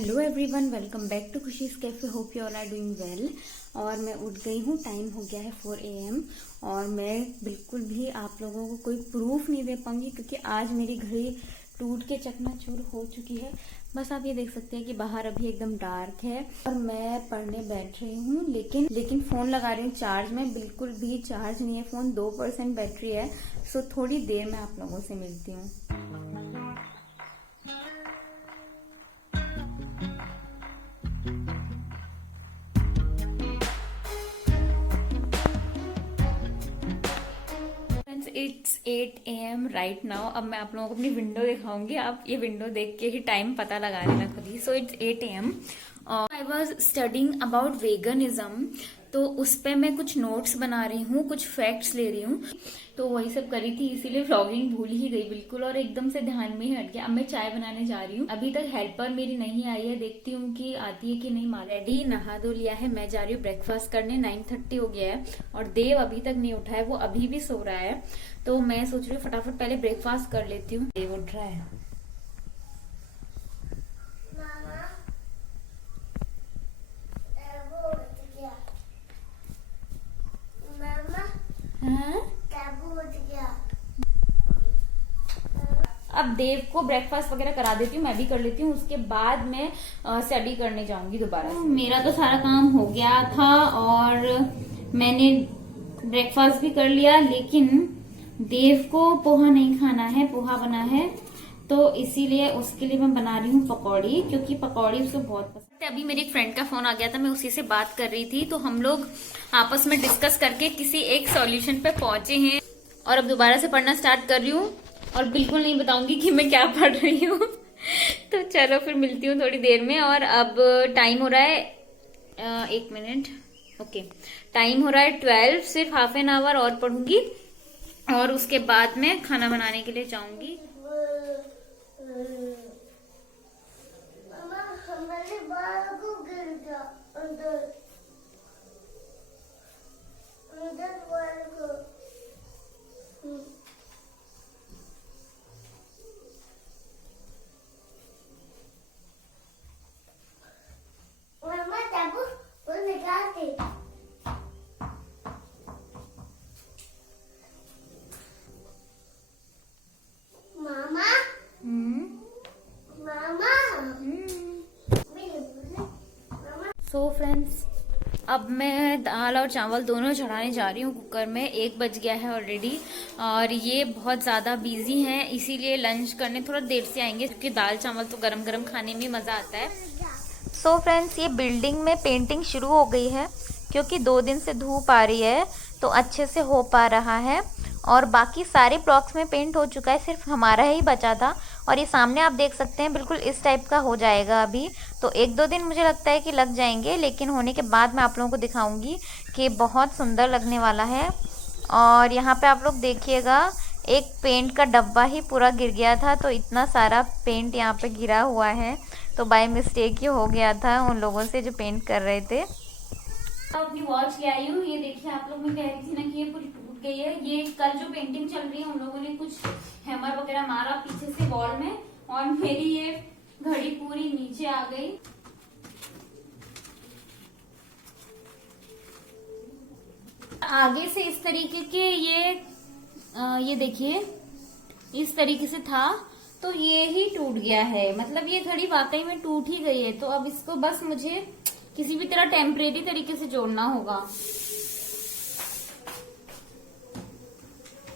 Hello everyone, welcome back to Khushi's cafe. Hope you all are doing well. और मैं उठ गई हूँ, टाइम हो गया है 4 AM। और मैं बिल्कुल भी आप लोगों को कोई प्रूफ नहीं दे पाऊंगी क्योंकि आज मेरी घड़ी टूट के चकनाचूर हो चुकी है। बस आप ये देख सकते हैं कि बाहर अभी एकदम डार्क है और मैं पढ़ने बैठ रही हूँ, लेकिन फोन लगा रही हूँ चार्ज में। बिल्कुल भी चार्ज नहीं है फोन, 2% बैटरी है। सो थोड़ी देर में आप लोगों से मिलती हूँ। It's 8 AM right now. अब मैं आप लोगों को अपनी विंडो दिखाऊंगी, आप ये विंडो देख के ही टाइम पता लगा लेना खुद ही। So it's 8 AM। I was studying about veganism, तो उस पे मैं कुछ नोट्स बना रही हूँ, कुछ फैक्ट्स ले रही हूँ, तो वही सब करी थी, इसीलिए व्लॉगिंग भूल ही गई बिल्कुल और एकदम से ध्यान में ही हट गया। अब मैं चाय बनाने जा रही हूँ। अभी तक हेल्पर मेरी नहीं आई है, देखती हूँ कि आती है कि नहीं। रेडी नहा धो लिया है, मैं जा रही हूँ ब्रेकफास्ट करने। 9:30 हो गया है और देव अभी तक नहीं उठा है, वो अभी भी सो रहा है। तो मैं सोच रही हूँ फटाफट पहले ब्रेकफास्ट कर लेती हूँ। देव उठ रहा है। अब देव को ब्रेकफास्ट वगैरह करा देती हूँ, मैं भी कर लेती हूँ, उसके बाद मैं स्टडी करने जाऊंगी दोबारा। मेरा तो सारा काम हो गया था और मैंने ब्रेकफास्ट भी कर लिया, लेकिन देव को पोहा नहीं खाना है, पोहा बना है, तो इसीलिए उसके लिए मैं बना रही हूँ पकौड़ी, क्योंकि पकौड़ी उसको बहुत पसंद है। अभी मेरी एक फ्रेंड का फोन आ गया था, मैं उसी से बात कर रही थी, तो हम लोग आपस में डिस्कस करके किसी एक सॉल्यूशन पे पहुंचे हैं। और अब दोबारा से पढ़ना स्टार्ट कर रही हूँ और बिल्कुल नहीं बताऊंगी कि मैं क्या पढ़ रही हूँ। तो चलो फिर मिलती हूँ थोड़ी देर में। और अब टाइम हो रहा है 1 मिनट, ओके, टाइम हो रहा है 12। सिर्फ हाफ एन आवर और पढ़ूंगी और उसके बाद मैं खाना बनाने के लिए जाऊंगी। सो फ्रेंड्स, अब मैं दाल और चावल दोनों चढ़ाने जा रही हूँ कुकर में। 1 बज गया है ऑलरेडी और ये बहुत ज़्यादा बिजी हैं, इसीलिए लंच करने थोड़ा देर से आएंगे, क्योंकि दाल चावल तो गरम गरम खाने में मज़ा आता है। सो फ्रेंड्स, ये बिल्डिंग में पेंटिंग शुरू हो गई है, क्योंकि 2 दिन से धूप आ रही है तो अच्छे से हो पा रहा है। और बाकी सारे ब्लॉक्स में पेंट हो चुका है, सिर्फ हमारा ही बचा था। और ये सामने आप देख सकते हैं बिल्कुल इस टाइप का हो जाएगा अभी। तो 1-2 दिन मुझे लगता है कि लग जाएंगे, लेकिन होने के बाद मैं आप लोगों को दिखाऊंगी कि बहुत सुंदर लगने वाला है। और यहाँ पे आप लोग देखिएगा, एक पेंट का डब्बा ही पूरा गिर गया था, तो इतना सारा पेंट यहाँ पे गिरा हुआ है, तो बाय मिस्टेक ही हो गया था उन लोगों से जो पेंट कर रहे थे। अपनी वॉच ले आई हूँ, ये देखिए। आप लोग मैं कह रही थी ना कि ये पूरी टूट गई है। ये कल जो पेंटिंग चल रही है, हम लोगों ने कुछ हैमर वगैरह मारा पीछे से वॉल में और मेरी ये घड़ी पूरी नीचे आ गई। आगे से इस तरीके के ये देखिए, इस तरीके से था, तो ये ही टूट गया है। मतलब ये घड़ी वाकई में टूट ही गई है। तो अब इसको बस मुझे किसी भी तरह टेम्परेरी तरीके से जोड़ना होगा।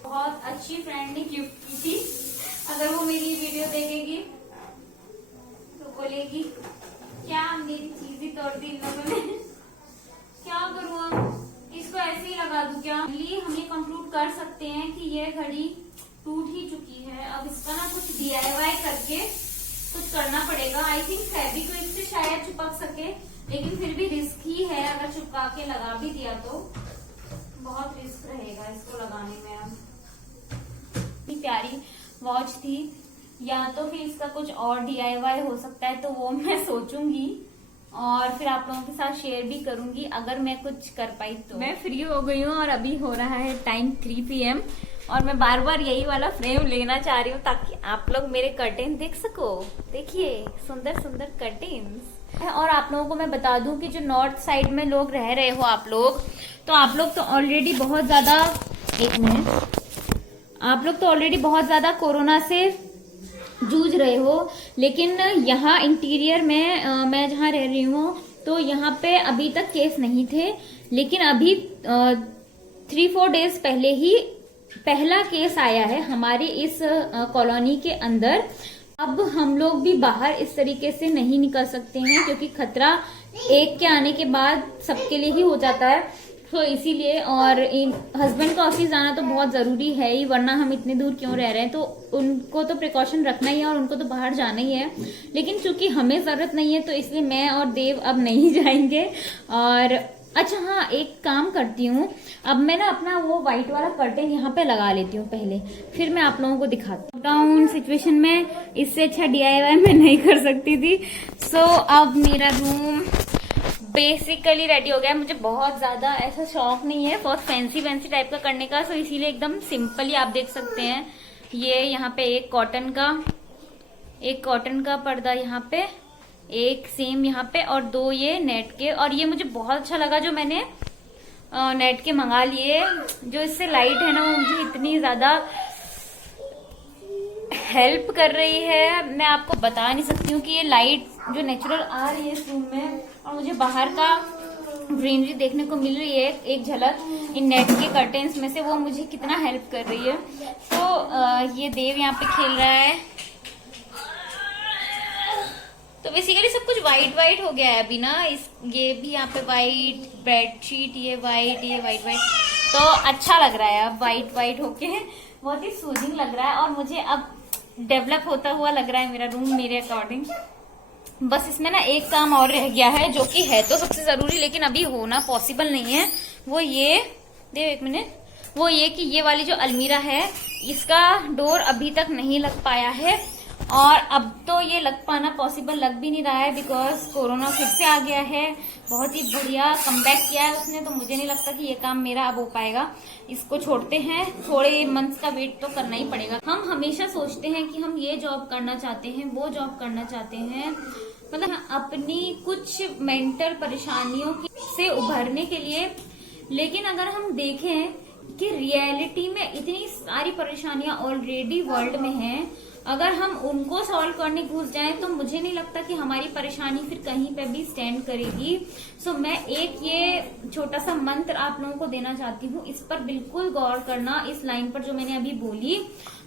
बहुत अच्छी फ्रेंड ने गिफ्ट की थी, अगर वो मेरी वीडियो देखेगी तो बोलेगी क्या मेरी चीज ही तोड़ दी इन लोगों ने। क्या करूँ अब, इसको ऐसे ही लगा दूं क्या? हम ये कंक्लूड कर सकते हैं कि ये घड़ी टूट ही चुकी है। अब इसका ना कुछ DIY करके कुछ करना पड़ेगा। आई थिंक फेविक्विक से शायद चिपक सके, लेकिन फिर भी रिस्क ही है। अगर चिपका के लगा भी दिया तो बहुत रिस्क रहेगा इसको लगाने में। अब इतनी प्यारी वॉच थी, या तो फिर इसका कुछ और DIY हो सकता है, तो वो मैं सोचूंगी और फिर आप लोगों के साथ शेयर भी करूंगी अगर मैं कुछ कर पाई तो। मैं फ्री हो गई हूँ और अभी हो रहा है टाइम 3 PM और मैं बार बार यही वाला फ्रेम लेना चाह रही हूँ ताकि आप लोग मेरे कर्टेन देख सको। देखिए सुंदर सुंदर कर्टेन्स। और आप लोगों को मैं बता दूं कि जो नॉर्थ साइड में लोग रह रहे हो आप लोग, तो आप लोग तो ऑलरेडी बहुत ज्यादा, एक मिनट, आप लोग तो ऑलरेडी बहुत ज्यादा कोरोना से जूझ रहे हो। लेकिन यहाँ इंटीरियर में मैं जहाँ रह रही हूँ तो यहाँ पे अभी तक केस नहीं थे, लेकिन अभी 3-4 डेज पहले ही पहला केस आया है हमारी इस कॉलोनी के अंदर। अब हम लोग भी बाहर इस तरीके से नहीं निकल सकते हैं क्योंकि खतरा एक के आने के बाद सबके लिए ही हो जाता है। तो इसीलिए, और हस्बैंड का ऑफिस जाना तो बहुत जरूरी है ही, वरना हम इतने दूर क्यों रह रहे हैं, तो उनको तो प्रिकॉशन रखना ही है और उनको तो बाहर जाना ही है। लेकिन चूंकि हमें जरूरत नहीं है तो इसलिए मैं और देव अब नहीं जाएंगे। और अच्छा हाँ, एक काम करती हूँ, अब मैं ना अपना वो व्हाइट वाला कर्टेन यहाँ पे लगा लेती हूँ पहले, फिर मैं आप लोगों को दिखाती हूँ। लॉकडाउन सिचुएशन में इससे अच्छा DIY मैं नहीं कर सकती थी। सो अब मेरा रूम बेसिकली रेडी हो गया है। मुझे बहुत ज्यादा ऐसा शौक नहीं है बहुत फैंसी टाइप का करने का, सो इसीलिए एकदम सिंपली आप देख सकते हैं। ये यहाँ पे एक कॉटन का पर्दा यहाँ पे, एक सेम यहाँ पे, और 2 ये नेट के। और ये मुझे बहुत अच्छा लगा जो मैंने नेट के मंगा लिए। जो इससे लाइट है ना वो मुझे इतनी ज्यादा हेल्प कर रही है, मैं आपको बता नहीं सकती हूँ कि ये लाइट जो नेचुरल आ रही है इस रूम में, और मुझे बाहर का ग्रीनरी देखने को मिल रही है एक झलक इन नेट के कर्टेन्स में से, वो मुझे कितना हेल्प कर रही है। तो ये देव यहाँ पे खेल रहा है। तो बेसिकली सब कुछ वाइट हो गया है अभी ना। ये भी यहाँ पे वाइट बेडशीट, ये वाइट, तो अच्छा लग रहा है अब वाइट होके, बहुत ही सूदिंग लग रहा है। और मुझे अब डेवलप होता हुआ लग रहा है मेरा रूम मेरे अकॉर्डिंग। बस इसमें ना एक काम और रह गया है जो कि है तो सबसे जरूरी, लेकिन अभी होना पॉसिबल नहीं है। वो ये देव, एक मिनट, वो ये कि ये वाली जो अलमीरा है इसका डोर अभी तक नहीं लग पाया है, और अब तो ये लग पाना पॉसिबल लग भी नहीं रहा है बिकॉज कोरोना फिर से आ गया है। बहुत ही बढ़िया कमबैक किया है उसने, तो मुझे नहीं लगता कि ये काम मेरा अब हो पाएगा। इसको छोड़ते हैं, थोड़े मंथ्स का वेट तो करना ही पड़ेगा। हम हमेशा सोचते हैं कि हम ये जॉब करना चाहते हैं, वो जॉब करना चाहते हैं, मतलब अपनी कुछ मेंटल परेशानियों से उभरने के लिए। लेकिन अगर हम देखें कि रियलिटी में इतनी सारी परेशानियां ऑलरेडी वर्ल्ड में हैं, अगर हम उनको सॉल्व करने घुस जाएं तो मुझे नहीं लगता कि हमारी परेशानी फिर कहीं पे भी स्टैंड करेगी। सो मैं एक ये छोटा सा मंत्र आप लोगों को देना चाहती हूँ, इस पर बिल्कुल गौर करना, इस लाइन पर जो मैंने अभी बोली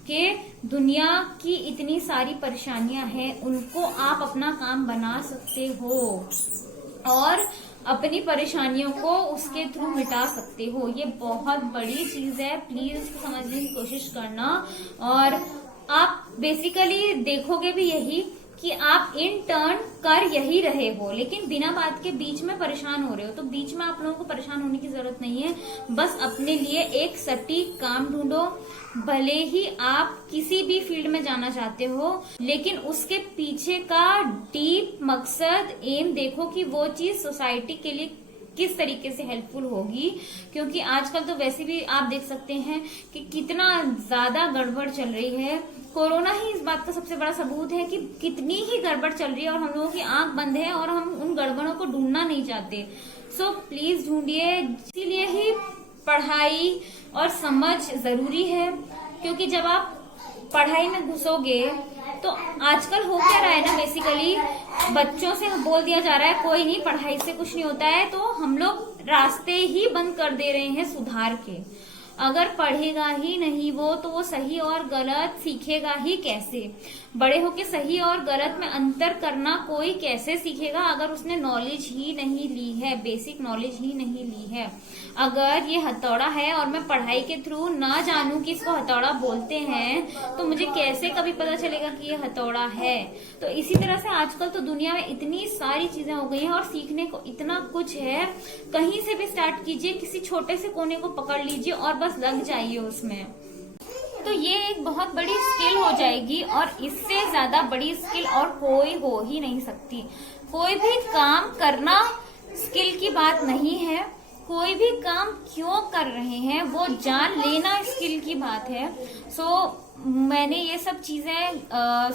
कि दुनिया की इतनी सारी परेशानियां हैं, उनको आप अपना काम बना सकते हो और अपनी परेशानियों को उसके थ्रू मिटा सकते हो। ये बहुत बड़ी चीज है, प्लीज इसको समझने की कोशिश करना। और आप बेसिकली देखोगे भी यही कि आप इन टर्न कर यही रहे हो, लेकिन बिना बात के बीच में परेशान हो रहे हो। तो बीच में आप लोगों को परेशान होने की जरूरत नहीं है, बस अपने लिए एक सटीक काम ढूंढो। भले ही आप किसी भी फील्ड में जाना चाहते हो, लेकिन उसके पीछे का डीप मकसद, एम देखो कि वो चीज सोसाइटी के लिए किस तरीके से हेल्पफुल होगी। क्योंकि आजकल तो वैसे भी आप देख सकते हैं कि कितना ज्यादा गड़बड़ चल रही है। कोरोना ही इस बात का सबसे बड़ा सबूत है कि कितनी ही गड़बड़ चल रही है और हम लोगों की आंख बंद है और हम उन गड़बड़ों को ढूंढना नहीं चाहते। सो प्लीज ढूंढिए। इसीलिए ही पढ़ाई और समझ जरूरी है, क्योंकि जब आप पढ़ाई में घुसोगे तो आजकल हो क्या रहा है ना, बेसिकली बच्चों से बोल दिया जा रहा है कोई नहीं, पढ़ाई से कुछ नहीं होता है, तो हम लोग रास्ते ही बंद कर दे रहे हैं सुधार के। अगर पढ़ेगा ही नहीं वो, तो वो सही और गलत सीखेगा ही कैसे? बड़े होके सही और गलत में अंतर करना कोई कैसे सीखेगा अगर उसने नॉलेज ही नहीं ली है, बेसिक नॉलेज ही नहीं ली है। अगर ये हथौड़ा है और मैं पढ़ाई के थ्रू ना जानूं कि इसको हथौड़ा बोलते हैं, तो मुझे कैसे कभी पता चलेगा कि ये हथौड़ा है? तो इसी तरह से आजकल तो दुनिया में इतनी सारी चीजें हो गई हैं और सीखने को इतना कुछ है। कहीं से भी स्टार्ट कीजिए, किसी छोटे से कोने को पकड़ लीजिए और बस लग जाइए उसमें, तो ये एक बहुत बड़ी स्किल हो जाएगी। और इससे ज्यादा बड़ी स्किल और कोई हो ही नहीं सकती। कोई भी काम करना स्किल की बात नहीं है, कोई भी काम क्यों कर रहे हैं वो जान लेना स्किल की बात है। सो मैंने ये सब चीजें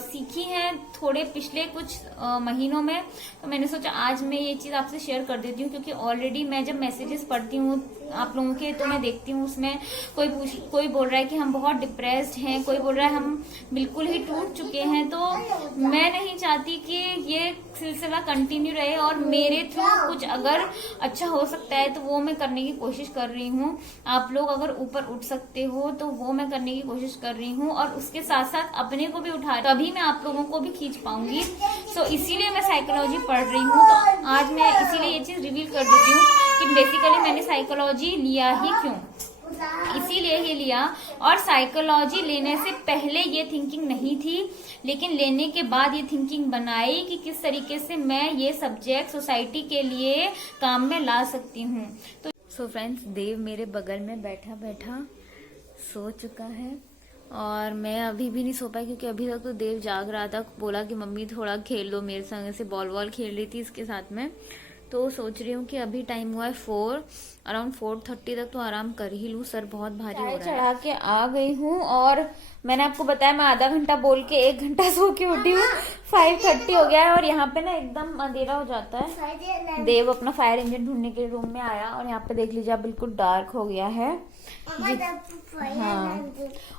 सीखी हैं थोड़े पिछले कुछ महीनों में, तो मैंने सोचा आज मैं ये चीज आपसे शेयर कर देती हूँ, क्योंकि ऑलरेडी मैं जब मैसेजेस पढ़ती हूँ आप लोगों के तो मैं देखती हूँ उसमें कोई बोल रहा है कि हम बहुत डिप्रेस्ड हैं, कोई बोल रहा है हम बिल्कुल ही टूट चुके हैं। तो मैं नहीं चाहती कि ये सिलसिला कंटिन्यू रहे और मेरे थ्रू कुछ अगर अच्छा हो सकता है तो वो मैं करने की कोशिश कर रही हूँ। आप लोग अगर ऊपर उठ सकते हो तो वो मैं करने की कोशिश कर रही हूँ, और उसके साथ साथ अपने को भी उठा तभी मैं आप लोगों को भी खींच पाऊंगी। सो इसीलिए मैं साइकोलॉजी पढ़ रही हूँ। तो आज मैं इसीलिए ये चीज रिवील कर देती हूँ कि बेसिकली मैंने साइकोलॉजी लिया ही क्यों, इसीलिए ही लिया। और साइकोलॉजी लेने से पहले ये थिंकिंग नहीं थी, लेकिन लेने के बाद ये थिंकिंग बनाई कि किस तरीके से मैं ये सब्जेक्ट सोसाइटी के लिए काम में ला सकती हूँ। तो सो फ्रेंड्स, देव मेरे बगल में बैठा बैठा सो चुका है और मैं अभी भी नहीं सो पाई, क्योंकि अभी तक तो देव जाग रहा था। बोला कि मम्मी थोड़ा खेल लो मेरे संग, ऐसे बॉल वॉल खेल रही थी इसके साथ में। तो सोच रही हूँ कि अभी टाइम हुआ है 4, अराउंड 4:30 तक तो आराम कर ही लूँ। सर बहुत भारी हो रहा है। चढ़ा के आ गई हूँ और मैंने आपको बताया मैं आधा घंटा बोल के 1 घंटा सो के उठी हूँ। 5:30 हो गया है और यहाँ पे ना एकदम अंधेरा हो जाता है। देव अपना फायर इंजन ढूंढने के रूम में आया और यहाँ पे देख लीजिए बिल्कुल डार्क हो गया है। हाँ,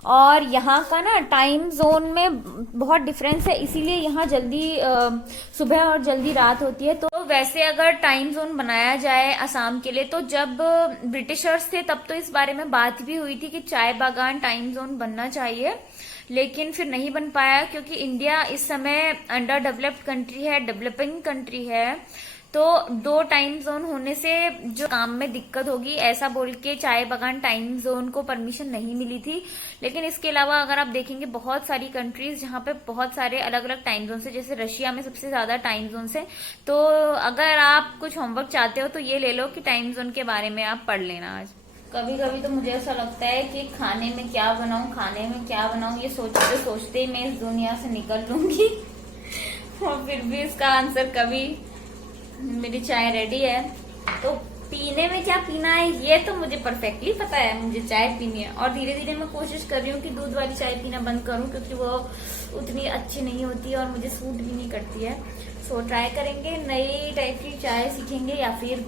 और यहाँ का ना टाइम जोन में बहुत डिफरेंस है, इसीलिए यहाँ जल्दी सुबह और जल्दी रात होती है। तो वैसे अगर टाइम जोन बनाया जाए असम के लिए, तो जब ब्रिटिशर्स थे तब तो इस बारे में बात भी हुई थी कि चाय बागान टाइम जोन बनना चाहिए, लेकिन फिर नहीं बन पाया क्योंकि इंडिया इस समय अंडर डेवलप्ड कंट्री है, डेवलपिंग कंट्री है। तो 2 टाइम जोन होने से जो काम में दिक्कत होगी ऐसा बोल के चाय बागान टाइम जोन को परमिशन नहीं मिली थी। लेकिन इसके अलावा अगर आप देखेंगे बहुत सारी कंट्रीज जहाँ पे बहुत सारे अलग अलग टाइम जोन है, जैसे रशिया में सबसे ज्यादा टाइम जोन है। तो अगर आप कुछ होमवर्क चाहते हो तो ये ले लो कि टाइम जोन के बारे में आप पढ़ लेना आज। कभी कभी तो मुझे ऐसा लगता है कि खाने में क्या बनाऊं, ये सोचते सोचते मैं इस दुनिया से निकल लूंगी और फिर भी इसका आंसर कभी। मेरी चाय रेडी है, तो पीने में क्या पीना है ये तो मुझे परफेक्टली पता है, मुझे चाय पीनी है। और धीरे धीरे मैं कोशिश कर रही हूँ कि दूध वाली चाय पीना बंद करूँ, क्योंकि वो उतनी अच्छी नहीं होती है और मुझे सूट भी नहीं करती है। सो ट्राई करेंगे, नई टाइप की चाय सीखेंगे या फिर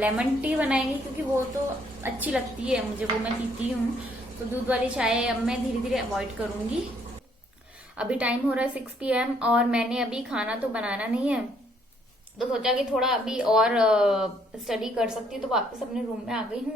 लेमन टी बनाएंगे, क्योंकि वो तो अच्छी लगती है मुझे, वो मैं पीती हूँ। तो दूध वाली चाय अब मैं धीरे धीरे अवॉइड करूंगी। अभी टाइम हो रहा है 6 PM और मैंने अभी खाना तो बनाना नहीं है, तो सोचा कि थोड़ा अभी और स्टडी कर सकती हूँ, तो वापस अपने रूम में आ गई हूँ।